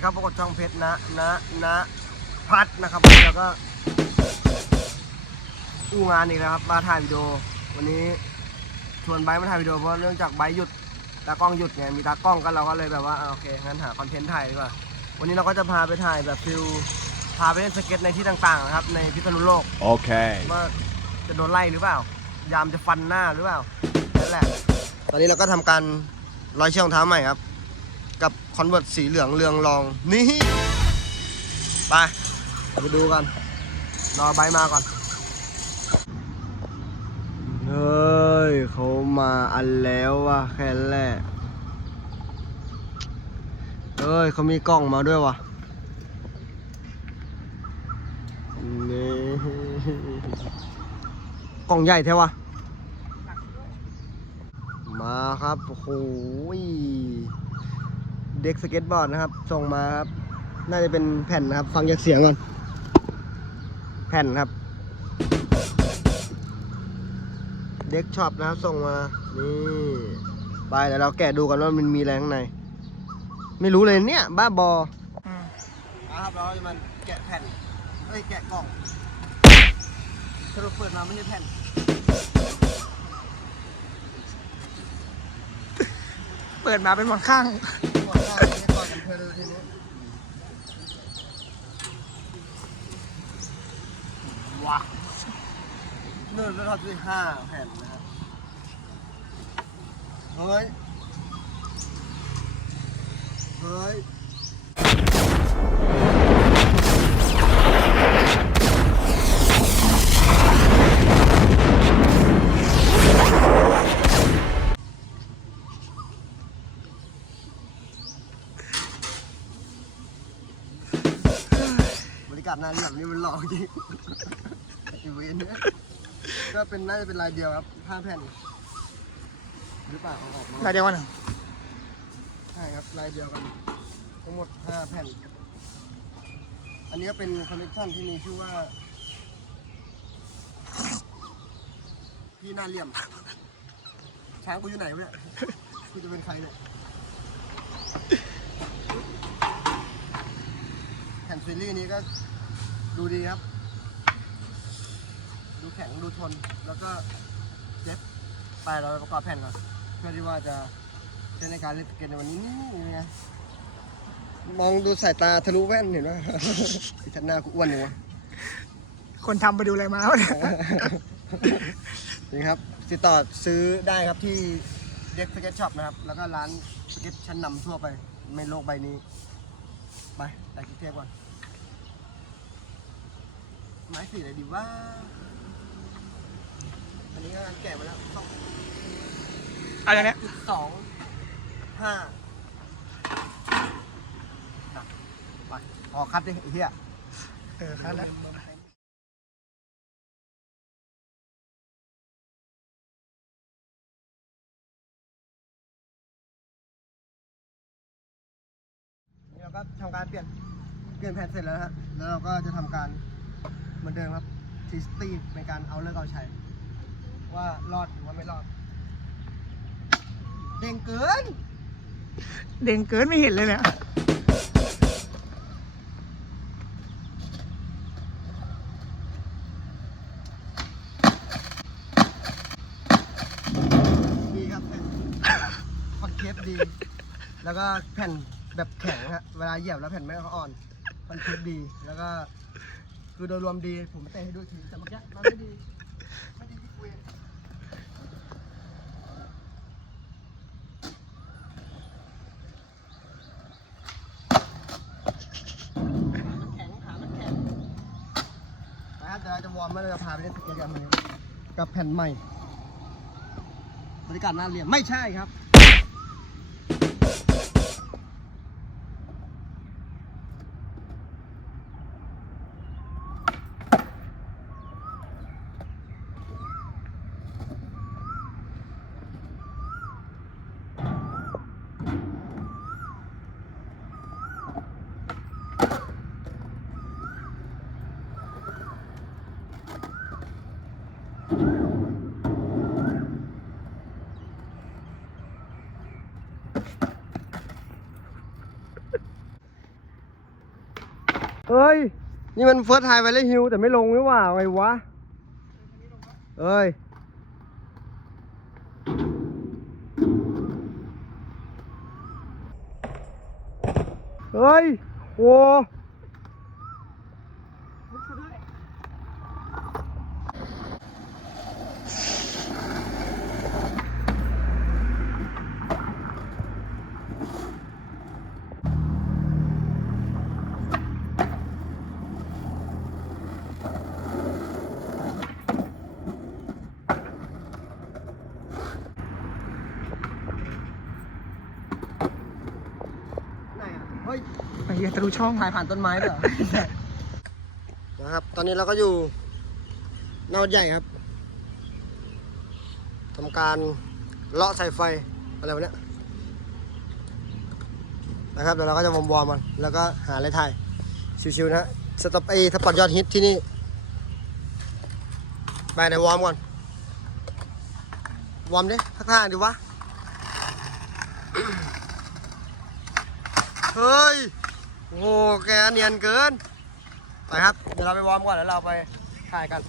ดีครับพบกับช่องเพชรนะนะนะพัดนะครับแล้วก็อู้งานอีกแล้วครับมาถ่ายวิดีโอ วันนี้ชวนไบร์ทมาถ่ายวิดีโอเพราะเนื่องจากไบร์ทหยุดตากล้องหยุดไงมีตากล้องกันเราก็เลยแบบว่าอ่าโอเคงั้นหาคอนเทนต์ถ่ายดีกว่าวันนี้เราก็จะพาไปถ่ายแบบฟิลพาไปเล่นสเก็ตในที่ต่างๆนะครับ ในพิษณุโลก Okay. ว่าจะโดนไล่หรือเปล่า ยามจะฟันหน้าหรือเปล่านั่นแหละ ตอนนี้เราก็ทำการร้อยเชือกรองเท้าใหม่ครับกับค อนเวิร์ตสีเหลืองเรืองรอง นี่ ไปไปดูกัน รอใบมาก่อน เฮ้ยเขามาอันแล้วว่ะแค่แหละเฮ้ยเขามีกล้องมาด้วยว่ะนี่กล่องใหญ่แท้วะ มาครับโอ้ย เด็กสเก็ตบอร์ดนะครับส่งมาครับน่าจะเป็นแผ่นนะครับ ฟังจากเสียงก่อน แผ่นครับ เด็กช็อปนะครับส่งมา นี่ไปเดี๋ยวเราแกะดูกันว่ามันมีอะไรข้างใน ไม่รู้เลยเนี่ย บ้าบออืมครับเราจะมันแกะแผ่นเอ้ยแกะกล่องสรุปเปิดมาไม่ใช่แผ่นเปิดมาเป็นหมอนข้างหั ว้าเนื่นก็ทอดด้วยห้าแผ่นนะครับเฮ้ย เฮ้ย ริการนานแบบนี้มันหลอกจริงอีเวนต์เนี่ยก็เป็นน่าจะเป็นลายเดียวครับห้าแผ่นหรือเปล่าเอาออกมาลายเดียวกันเหรอใช่ครับลายเดียวกันทั้งหมดห้าแผ่น อันนี้ก็เป็นคอลเลคชันที่มีชื่อว่า พี่หน้าเหลี่ยม ช้างกูอยู่ไหนวะเนี่ยกูจะเป็นใครเนี่ยแผ่นซีรีส์นี้ก็ ดูดีครับ ดูแข็งดูทนแล้วก็เจ็บไปเราประกอบแผ่นก่อนเพื่อที่ว่าจะใช้ในการเล่นสเก็ตในวันนี้นี่ไงมองดูสายตาทะลุแว่นเห็นไหมไอ้ชันหน้ากูอ้วนอยู่วะคนทำไปดูอะไรมาวะเนี่ยนี่ครับติดต่อซื้อได้ครับที่เด็กสเก็ตช็อปนะครับ แล้วก็ร้านสเก็ตชั้นนำทั่วไปในโลกใบนี้ ไปแต่กิเทพก่อน ไม้สีอะไรดีว่า อันนี้ก็แกะมาแล้วสองอะไรเนี่ยจุดสองห้าอะไปออกคัดดิไอ้เหี้ยเออครับแล้วนี่เราก็ทำการเปลี่ยนเปลี่ยนแผ่นเสร็จแล้วนะฮะแล้วเราก็จะทำการ เหมือนเดิมครับทีสตีในการเอาเลิกเอาชัยว่ารอดหรือว่าไม่รอด เด้งเกิน เด้งเกินไม่เห็นเลยเนี่ยดีครับแผ่นคอนเคปดี แล้วก็แผ่นแบบแข็งฮะ เวลาเหยียบแล้วแผ่นไม่อ่อน คอนเคปดี แล้วก็ คือโดยรวมดีผมเตะให้ดูทีแต่เมื่อกี้มันไม่ดี ไม่ดีที่คุยมันแข็งขามันแข็งนะครับเดี๋ยวเราจะวอร์มแล้วเราจะพาไปเล่นสเก็ตกันเลยกับแผ่นใหม่บริการน้าเหลี่ยมไม่ใช่ครับ เฮ้ย นี่มันเฟิร์สไทม์ไวเลยฮิวแต่ไม่ลงนี่หว่าไงวะ เอ้ย เฮ้ย โอ้ไหนอะ เฮ้ย ไอ้เหี้ย ทะลุช่องถ่ายผ่านต้นไม้เหรอนะครับ ตอนนี้เราก็อยู่นาวดใหญ่ครับทำการเลาะสายไฟอะไรวะเนี่ยนะครับเดี๋ยวเราก็จะวอร์มวอมมันแล้วก็หาอะไรถ่ายชิวๆนะฮะสต็อปไอ้สปอตยอดฮิตที่นี่ไปไหนวอร์มก่อนวอร์มดิทักทางดิวะ เฮ้ย โอ้โหแกเนียนเกิน ไปครับ เดี๋ยวเราไปวอร์มก่อนแล้วเราไปถ่ายกัน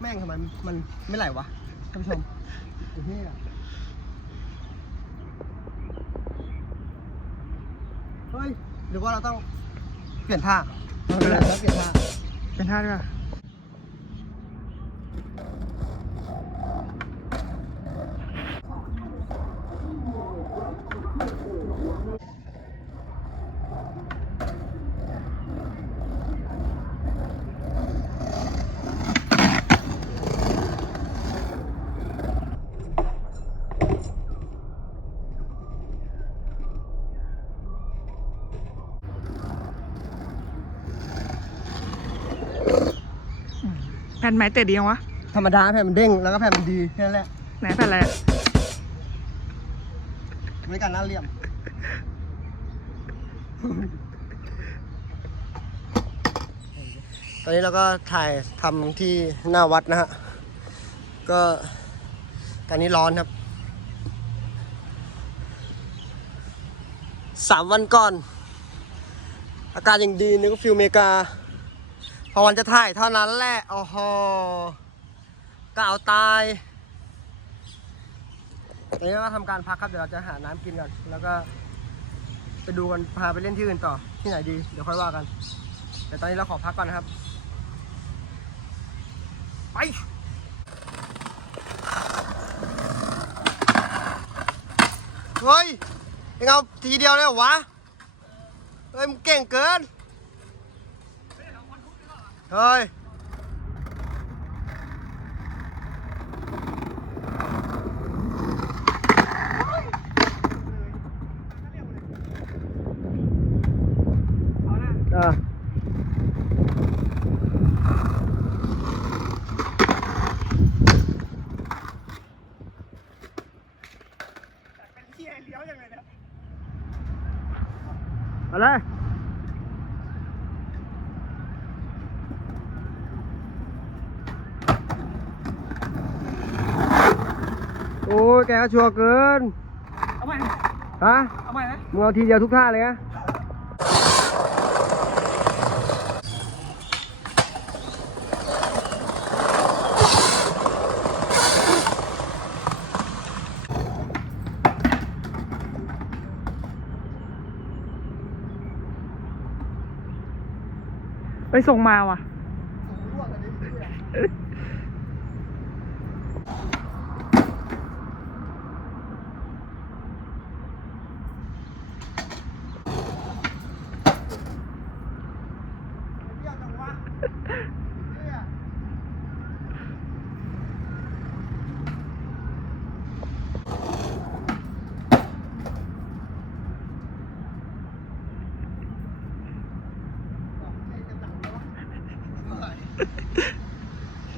แม่งทำไมมันไม่ไหลวะท่านผู้ชมไอ้เหี้ยเฮ้ยหรือว่าเราต้อง เปลี่ยนท่าเราเปลี่ยนท่าเปลี่ยนท่าเป็นท่าด้วยป่ะ ผ่นไม้เตะดียังวะธรรมดาแผ่นมันเด้งแล้วก็แผ่นมันดีแค่นั้นแหละไหนแผ่นอะไรอะไม่การหน้าเหลี่ยม ตอนนี้เราก็ถ่ายทำที่หน้าวัดนะฮะ ก็ตอนนี้ร้อนครับ สามวันก่อน อากาศยังดีนึกว่าฟิลเมกาพ อวันจะถ่ายเท่านั้นแหละโอ้โหก็เอาตายตอนนี้เราก็ทำการพักครับ เดี๋ยวเราจะหาน้ำกินกัน แล้วก็ ไปดูกัน พาไปเล่นที่อื่นต่อ ที่ไหนดี เดี๋ยวค่อยว่ากัน แต่ตอนนี้เราขอพักก่อนนะครับ ไปเฮ้ยเอ็งเอาทีเดียวเลยเหรอวะ เฮ้ยมึงเก่งเกิน เฮ้ยอ่า เหี้ ยเลี้ยวยังไงเนี่ยเอาเลยโอ้ยแกก็ชัวร์เกิน เอาใหม่ฮะเอาใหม่นะมึงเอาทีเดียวทุกท่าเลยนะไปส่งมาว่ะ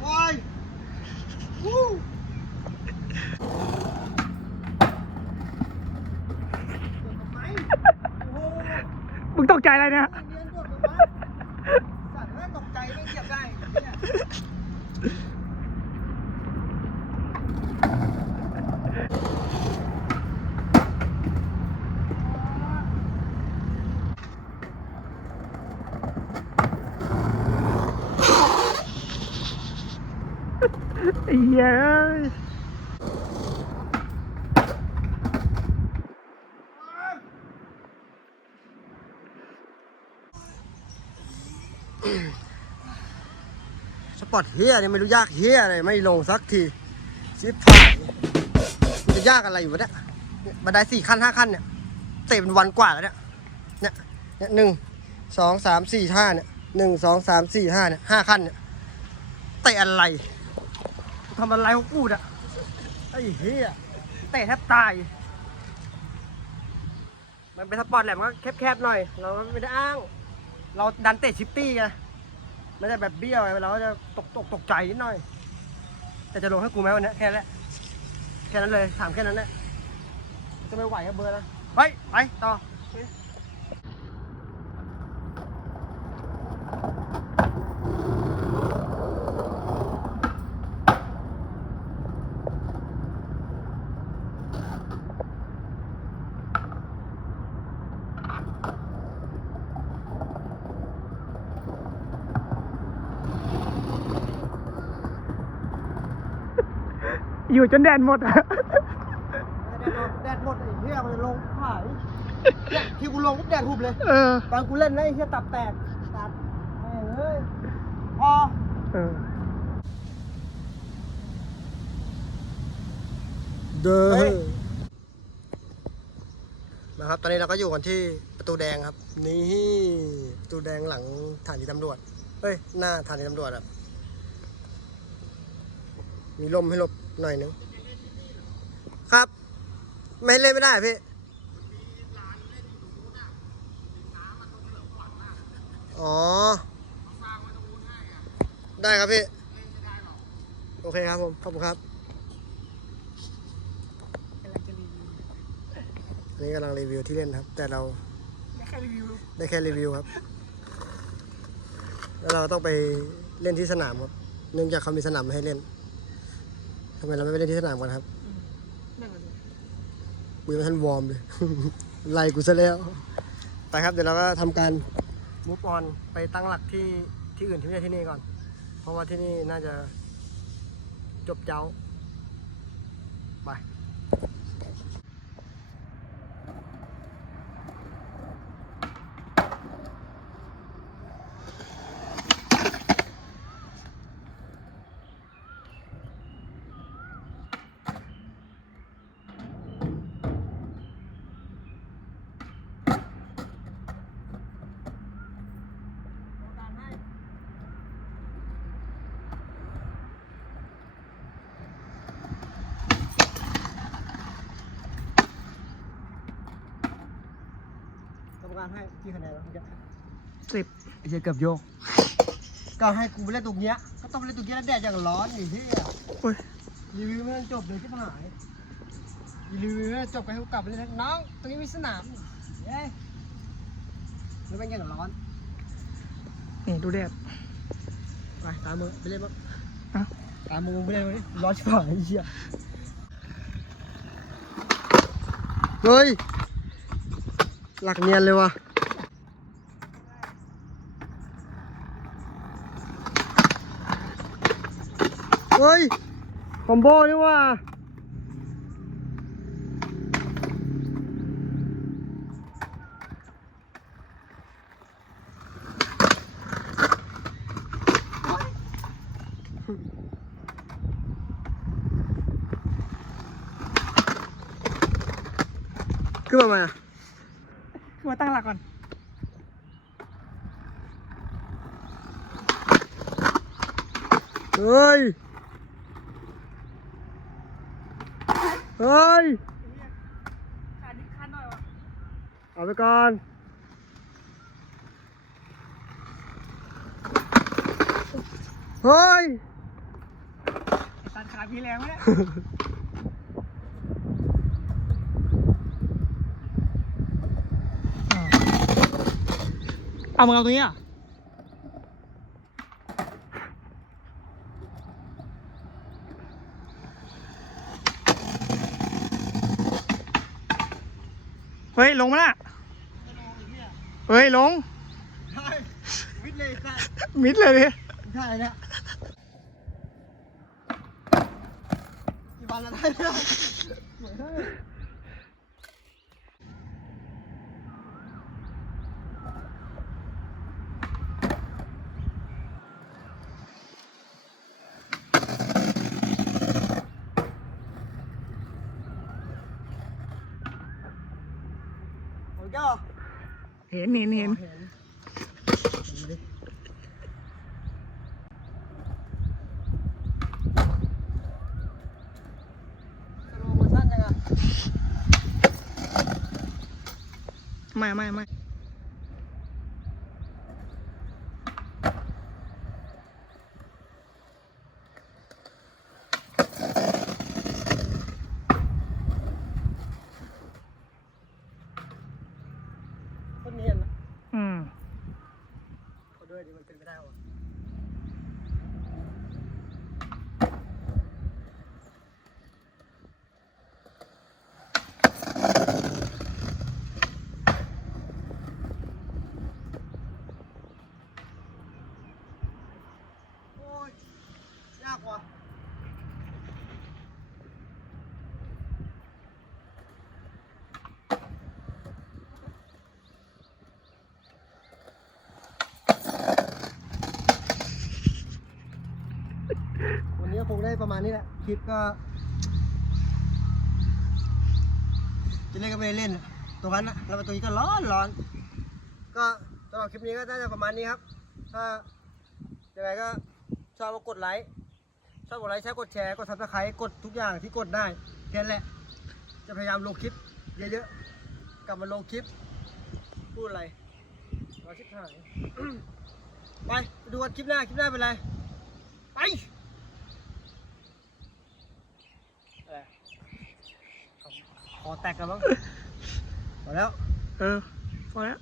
โอ้ยวู้มึงตกใจอะไรเนี่ย เรียนกดเลยวะสัตว์ ไอ้ เย้สปอร์ตเฮียเนี่ยไม่รู้ยากเฮียอะไรไม่ลงสักที ชิบหายมันจะยากอะไรอยู่วะเนี่ยเนี่ยบันไดสี่ขั้นห้าขั้นเนี่ยเตะเป็นวันกว่าแล้วเนี่ยเนี่ยเนี่ยหนึ่งสองสามสี่ห้าเนี่ยหนึ่งสองสามสี่ห้าเนี่ยห้าขั้นเนี่ยเตะอะไร ทำอะไรของกูเนี่ยไอ้เฮียเตะแทบตาย มันเป็นสปอร์ตแหละมันก็แคบๆหน่อย เราไม่ได้อ้าง เราดันเตะชิปปี้ไงไม่ได้แบบเบี้ยวไงเราก็จะตกตกตกใจนิดหน่อย แต่จะลงให้กูไหมวันนี้แค่นั้นแหละแค่นั้นเลยถามแค่นั้นแหละจะไม่ไหวกับเบอร์แล้วไปไปต่อ อยู่จนแดนหมดอะแดดหมดไอ้เหี้ยมันลงขายเนี่ยที่กูลงปุ๊บแดดหุบเลยเออตอนกูเล่นนะไอ้เหี้ยตับแตกตัดแม่งเอ้ยพอเออเด้อนะครับ ตอนนี้เราก็อยู่กันที่ประตูแดงครับ นี่ประตูแดงหลังฐานีตำรวจเฮ้ย หน้าฐานีตำรวจครับ มีลมให้หลบ หน่อยนึง ครับ ไม่เล่นไม่ได้พี่อ๋อ ได้ครับพี่ โอเคครับผม ขอบคุณครับอันนี้กำลังรีวิวที่เล่นครับ แต่เราแค่รีวิวได้แค่รีวิวครับ แล้วเราต้องไปเล่นที่สนามครับ เนื่องจากเขามีสนามมาให้เล่น ทำไมเราไม่ไปเล่นที่สนามกันครับนั่นแหละกูยังไม่ทันวอร์มเลย ไล่กูซะแล้วไปครับเดี๋ยวเราก็ทำการมูฟออนไปตั้งหลักที่ที่อื่นที่ไม่ใช่ที่นี่ก่อน เพราะว่าที่นี่น่าจะจบเจ้า ไป กรรม การให้กี่คะแนนแล้วเมื่อกี้สิบไอ้เหี้ยเกือบโยกก็ให้กูไปเล่นตรงเนี้ยก็ต้องไปเล่นตรงเนี้ยแล้วแดดอย่างร้อนไอ้เหี้ยโอ้ยรีวิวไม่ต้องจบเลยที่หายรีวิวไม่ต้องจบไปให้กูกลับไปเลยนะน้อง ตรงนี้มีสนามเย้แล้วเป็นไงกับร้อนนี่ดูแดดไปตามมือไปเล่นมั้งเอ้าตามมือมึงไปเล่นมั้งดิร้อนชิบหายไอ้เหี้ยเฮ้ยหลักเนียนเลยว่ะ เฮ้ยคอมโบนี่ว่าขึ้นมาไหมอะคือมาตั้งหลักก่อน เฮ้ย เฮ้ยขาดิคันหน่อยวะเอาไปก่อนเฮ้ยไอ้ตันขาพี่แรงไหมเนี่ยเอามึงเอาตรงนี้อะ เฮ้ย ลงมาละเฮ้ย ลง มิดเลยมิดเลยดิใช่แล้วอีวันละได้แล้ว เห็นเห็นเห็นเห็นมชั่นจังอะไม่ไม่ไม่ คนนี้เห็นนะ อืม ขอด้วยดิมันเป็นไม่ได้หรอโอ้ย ยากว่ะ วันนี้ก็คงได้ประมาณนี้แหละ คลิปก็ จะเล่นก็ไม่ได้เล่น ตรงนั้นนะแล้วตัวนี้ก็ร้อนร้อน ก็สำหรับคลิปนี้ก็น่าจะประมาณนี้ครับ ถ้ายังไงก็ชอบก็กดไลค์ ชอบกดไลค์ใช้กดแชร์ กดซับสไครต์กดทุกอย่างที่กดได้แค่นั้นแหละ จะพยายามลงคลิปเยอะๆ กลับมาลงคลิป พูดอะไรรอชิบหายไปไปดูกันคลิปหน้า คลิปหน้าเป็นไร ไป อะไรค อแตกกันมั้งพอแล้ว เออพอแล้ว